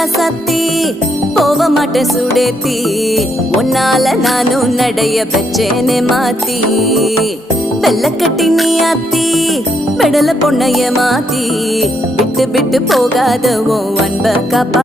ராசாத்தி போக மாட்டேன் சுடேத்தி உன்னால நானும் நடைய பெச்சேனே மாத்தி வெள்ளக்கட்டி நீ ஆத்தி பெடல பொண்ணைய மாத்தி விட்டு விட்டு போகாத உன் அன்ப காப்பா